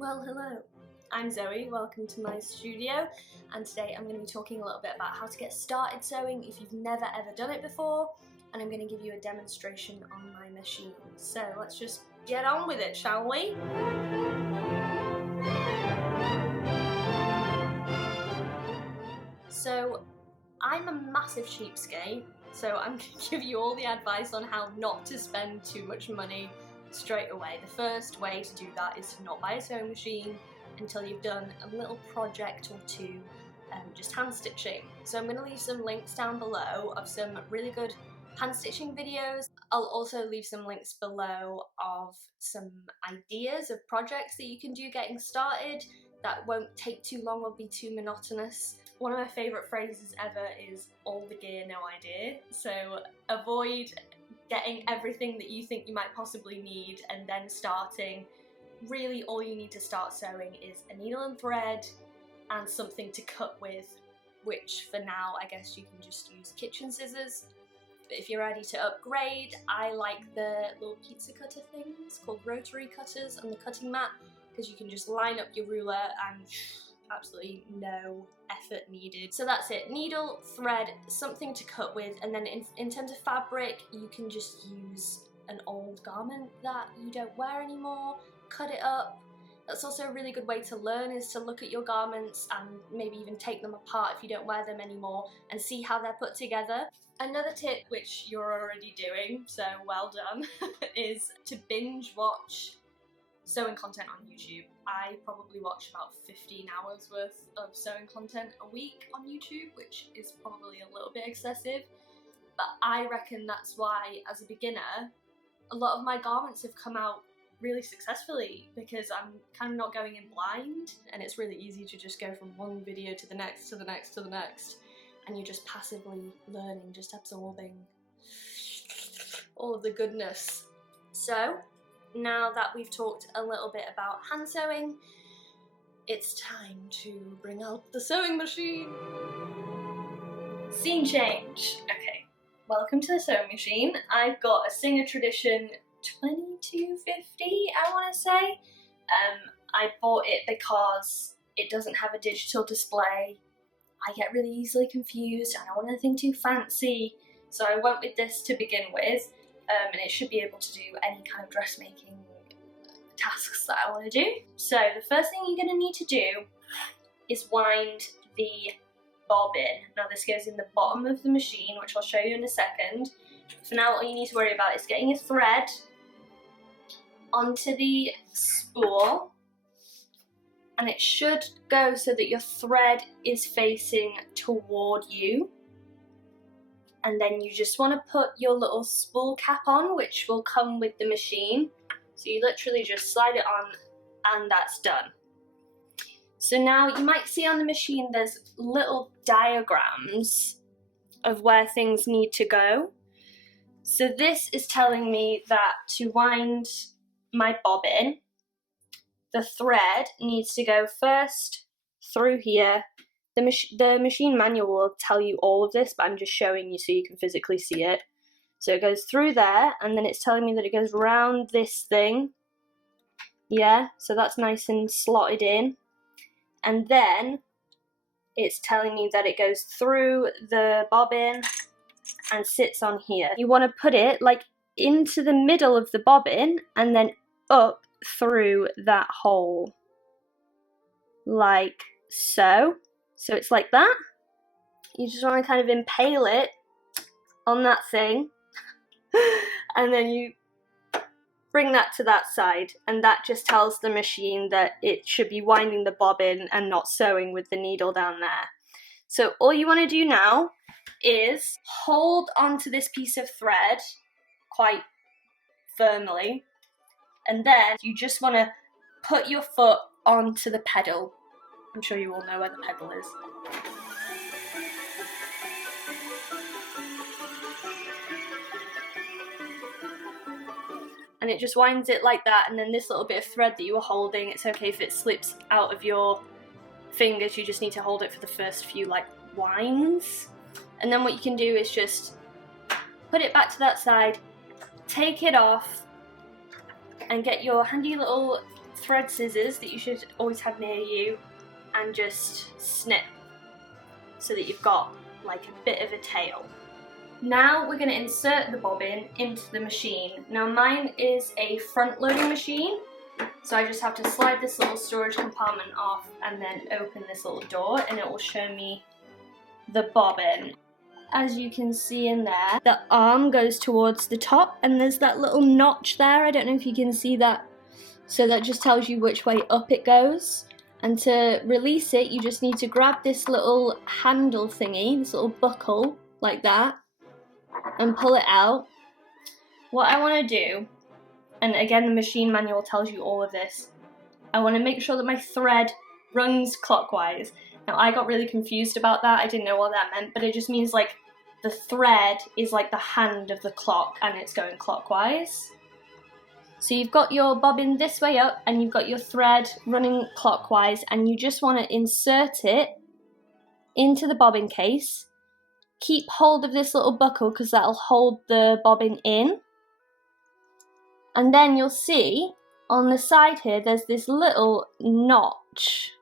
Well, hello, I'm Zoe, welcome to my studio, and today I'm going to be talking a little bit about how to get started sewing if you've never ever done it before, and I'm going to give you a demonstration on my machine. So let's just get on with it, shall we? So I'm a massive cheapskate, so I'm going to give you all the advice on how not to spend too much money straight away. The first way to do that is to not buy a sewing machine until you've done a little project or two, just hand stitching. So I'm going to leave some links down below of some really good hand stitching videos. I'll also leave some links below of some ideas of projects that you can do getting started that won't take too long or be too monotonous. One of my favourite phrases ever is all the gear, no idea. So avoid getting everything that you think you might possibly need and then starting. Really all you need to start sewing is a needle and thread and something to cut with, which for now I guess you can just use kitchen scissors. But if you're ready to upgrade, I like the little pizza cutter things called rotary cutters on the cutting mat, because you can just line up your ruler and absolutely no effort needed. So that's it, needle, thread, something to cut with, and then in terms of fabric, you can just use an old garment that you don't wear anymore, cut it up. That's also a really good way to learn, is to look at your garments and maybe even take them apart if you don't wear them anymore and see how they're put together. Another tip, which you're already doing, so well done, is to binge watch sewing content on YouTube. I probably watch about 15 hours worth of sewing content a week on YouTube, which is probably a little bit excessive, but I reckon that's why, as a beginner, a lot of my garments have come out really successfully, because I'm kind of not going in blind, and it's really easy to just go from one video to the next, to the next, to the next, and you're just passively learning, just absorbing all of the goodness. So now that we've talked a little bit about hand sewing, it's time to bring out the sewing machine. Scene change. Okay, welcome to the sewing machine. I've got a Singer Tradition 2250, I want to say. I bought it because it doesn't have a digital display. I get really easily confused and I want anything too fancy, so I went with this to begin with. And it should be able to do any kind of dressmaking tasks that I want to do. So the first thing you're going to need to do is wind the bobbin. Now this goes in the bottom of the machine, which I'll show you in a second. For now, all you need to worry about is getting your thread onto the spool, and it should go so that your thread is facing toward you. And then you just want to put your little spool cap on, which will come with the machine. So you literally just slide it on and that's done. So now you might see on the machine there's little diagrams of where things need to go. So this is telling me that to wind my bobbin, the thread needs to go first through here. The machine manual will tell you all of this, but I'm just showing you so you can physically see it. So it goes through there, and then it's telling me that it goes around this thing. Yeah, so that's nice and slotted in. And then it's telling me that it goes through the bobbin and sits on here. You want to put it like into the middle of the bobbin and then up through that hole. Like so. So it's like that. You just want to kind of impale it on that thing, and then you bring that to that side, and that just tells the machine that it should be winding the bobbin and not sewing with the needle down there. So all you want to do now is hold onto this piece of thread quite firmly, and then you just want to put your foot onto the pedal. I'm sure you all know where the pedal is. And it just winds it like that, and then this little bit of thread that you were holding, it's okay if it slips out of your fingers, you just need to hold it for the first few like winds. And then what you can do is just put it back to that side, take it off, and get your handy little thread scissors that you should always have near you and just snip so that you've got like a bit of a tail. Now we're going to insert the bobbin into the machine. Now mine is a front loading machine, so I just have to slide this little storage compartment off and then open this little door and it will show me the bobbin. As you can see in there, the arm goes towards the top and there's that little notch there. I don't know if you can see that. So that just tells you which way up it goes. And to release it, you just need to grab this little handle thingy, this little buckle, like that, and pull it out. What I want to do, and again the machine manual tells you all of this, I want to make sure that my thread runs clockwise. Now I got really confused about that, I didn't know what that meant, but it just means like the thread is like the hand of the clock and it's going clockwise. So you've got your bobbin this way up and you've got your thread running clockwise and you just want to insert it into the bobbin case. Keep hold of this little buckle because that'll hold the bobbin in. And then you'll see on the side here there's this little notch.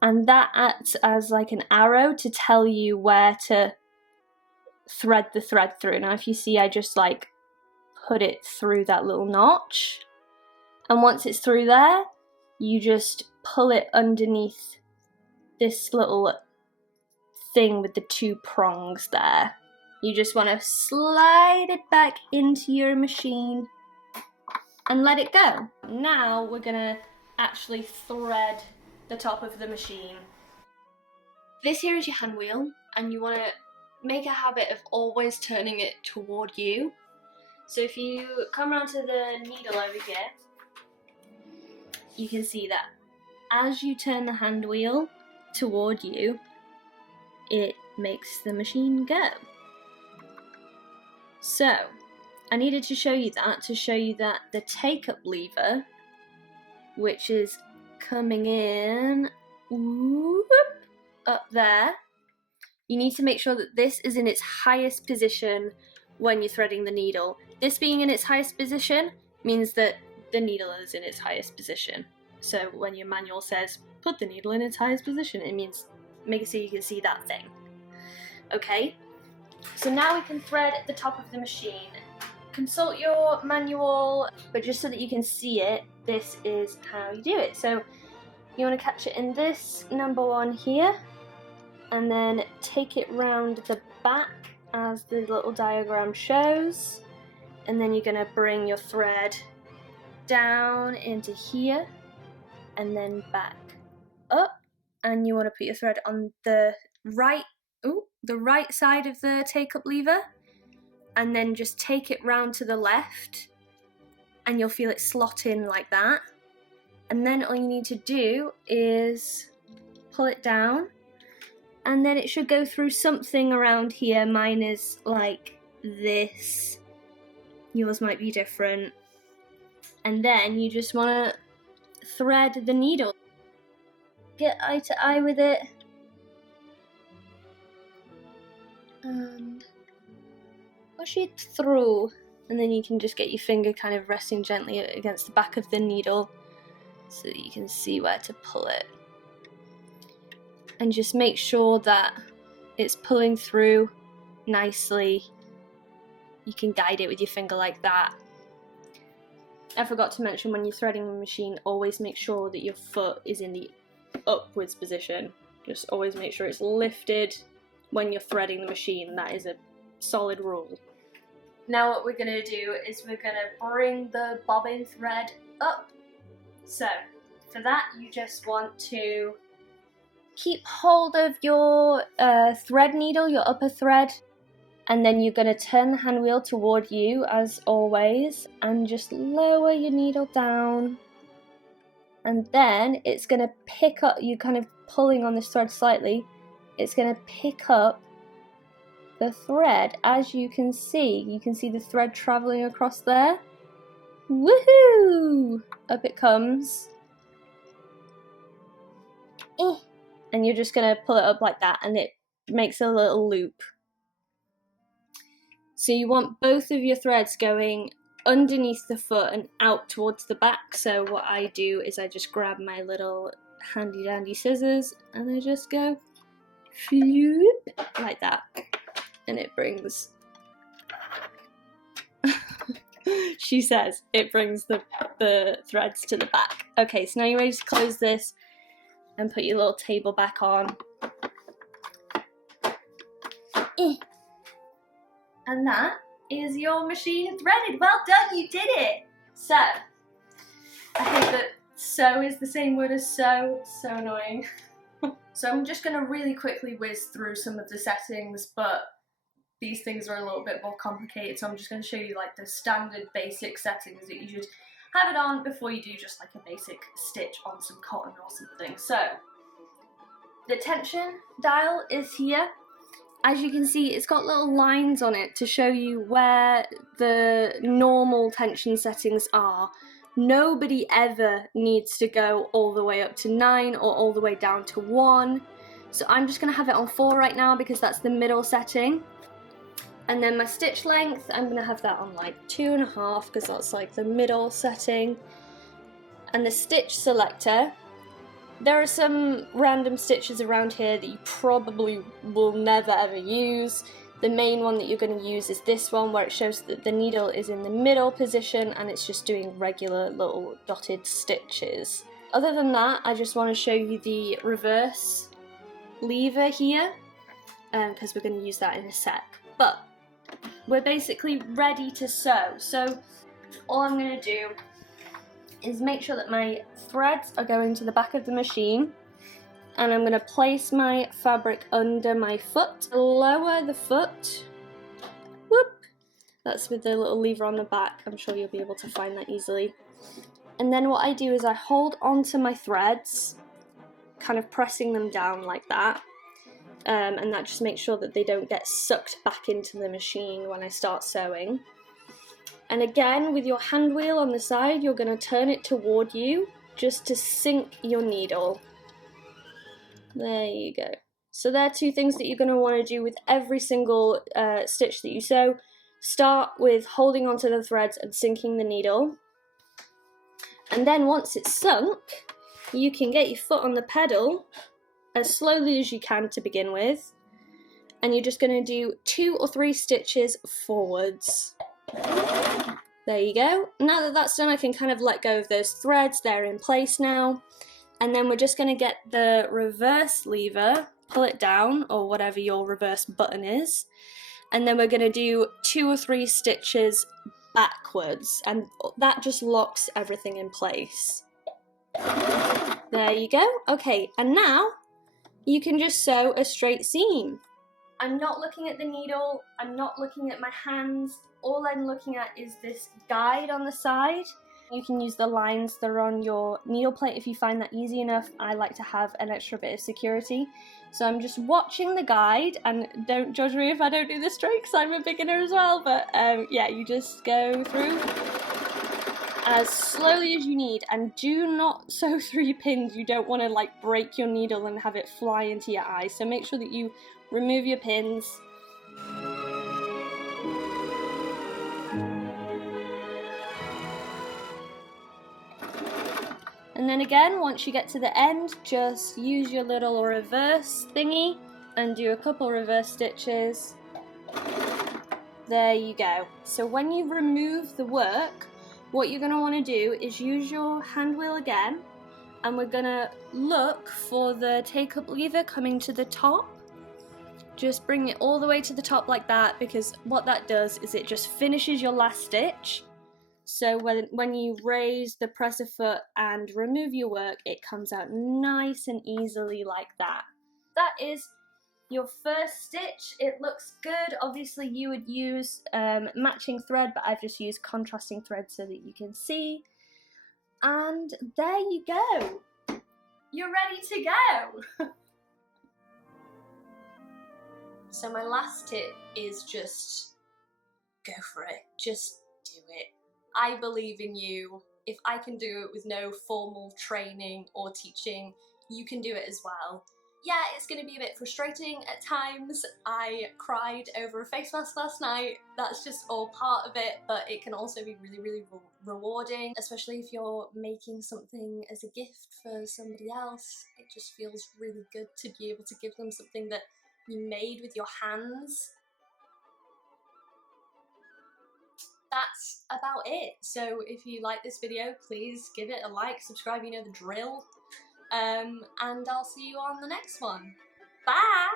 And that acts as like an arrow to tell you where to thread the thread through. Now if you see, I just like put it through that little notch, and once it's through there you just pull it underneath this little thing with the two prongs there. You just want to slide it back into your machine and let it go. Now we're gonna actually thread the top of the machine. This here is your hand wheel and you want to make a habit of always turning it toward you. So if you come around to the needle over here, you can see that as you turn the hand wheel toward you, it makes the machine go. So I needed to show you that to show you that the take-up lever, which is coming in whoop, up there, you need to make sure that this is in its highest position when you're threading the needle. This being in its highest position means that the needle is in its highest position. So when your manual says put the needle in its highest position, it means make it so you can see that thing. Okay, so now we can thread at the top of the machine. Consult your manual, but just so that you can see it, this is how you do it. So you want to catch it in this number one here, and then take it round the back as the little diagram shows, and then you're going to bring your thread down into here and then back up, and you want to put your thread on the right side of the take-up lever, and then just take it round to the left and you'll feel it slot in like that. And then all you need to do is pull it down, and then it should go through something around here. Mine is like this, yours might be different. And then you just want to thread the needle, get eye to eye with it, and push it through, and then you can just get your finger kind of resting gently against the back of the needle so that you can see where to pull it. And just make sure that it's pulling through nicely. You can guide it with your finger like that. I forgot to mention, when you're threading the machine, always make sure that your foot is in the upwards position. Just always make sure it's lifted when you're threading the machine. That is a solid rule. Now what we're going to do is we're going to bring the bobbin thread up. So for that you just want to keep hold of your thread needle, your upper thread, and then you're going to turn the hand wheel toward you as always and just lower your needle down, and then it's going to pick up, you kind of pulling on this thread slightly, it's going to pick up the thread. As you can see the thread traveling across there. Woohoo! Up it comes. And you're just going to pull it up like that, and it makes a little loop. So you want both of your threads going underneath the foot and out towards the back. So what I do is I just grab my little handy dandy scissors and I just go floop like that, and it brings she says it brings the threads to the back. Okay, so now you're ready to close this and put your little table back on. And that is your machine threaded. Well done, you did it! So, I think that so is the same word as so annoying. So I'm just going to really quickly whiz through some of the settings, but these things are a little bit more complicated, so I'm just going to show you like the standard basic settings that you should have it on before you do just like a basic stitch on some cotton or something. So, the tension dial is here. As you can see, it's got little lines on it to show you where the normal tension settings are. Nobody ever needs to go all the way up to 9 or all the way down to 1. So I'm just going to have it on 4 right now because that's the middle setting. And then my stitch length, I'm going to have that on like 2.5 because that's like the middle setting. And the stitch selector, there are some random stitches around here that you probably will never ever use. The main one that you're going to use is this one where it shows that the needle is in the middle position and it's just doing regular little dotted stitches. Other than that, I just want to show you the reverse lever here because we're going to use that in a sec. But we're basically ready to sew. So all I'm going to do is make sure that my threads are going to the back of the machine, and I'm going to place my fabric under my foot, lower the foot, whoop, that's with the little lever on the back, I'm sure you'll be able to find that easily. And then what I do is I hold onto my threads, kind of pressing them down like that, and that just makes sure that they don't get sucked back into the machine when I start sewing. And again, with your hand wheel on the side, you're going to turn it toward you just to sink your needle. There you go. So there are two things that you're going to want to do with every single stitch that you sew. Start with holding onto the threads and sinking the needle. And then once it's sunk, you can get your foot on the pedal as slowly as you can to begin with. And you're just going to do 2 or 3 stitches forwards. There you go. Now that that's done, I can kind of let go of those threads. They're in place now. And then we're just going to get the reverse lever, pull it down, or whatever your reverse button is. And then we're going to do 2 or 3 stitches backwards. And that just locks everything in place. There you go. Okay, and now you can just sew a straight seam. I'm not looking at the needle. I'm not looking at my hands. All I'm looking at is this guide on the side. You can use the lines that are on your needle plate if you find that easy enough. I like to have an extra bit of security. So I'm just watching the guide, and don't judge me if I don't do this straight because I'm a beginner as well, but yeah, you just go through as slowly as you need, and do not sew through your pins. You don't want to like break your needle and have it fly into your eye, so make sure that you remove your pins. And then again, once you get to the end, just use your little reverse thingy and do a couple reverse stitches. There you go. So when you remove the work, what you're going to want to do is use your hand wheel again, and we're going to look for the take-up lever coming to the top. Just bring it all the way to the top like that, because what that does is it just finishes your last stitch. So when you raise the presser foot and remove your work, it comes out nice and easily like that. That is your first stitch. It looks good. Obviously you would use matching thread, but I've just used contrasting thread so that you can see. And there you go. You're ready to go. So my last tip is just go for it. Just do it. I believe in you. If I can do it with no formal training or teaching, you can do it as well. yeah, it's going to be a bit frustrating at times. I cried over a face mask last night. That's just all part of it, but it can also be really, really rewarding, especially if you're making something as a gift for somebody else. It just feels really good to be able to give them something that you made with your hands. That's about it. So if you like this video, please give it a like, subscribe, you know the drill. And I'll see you on the next one. Bye!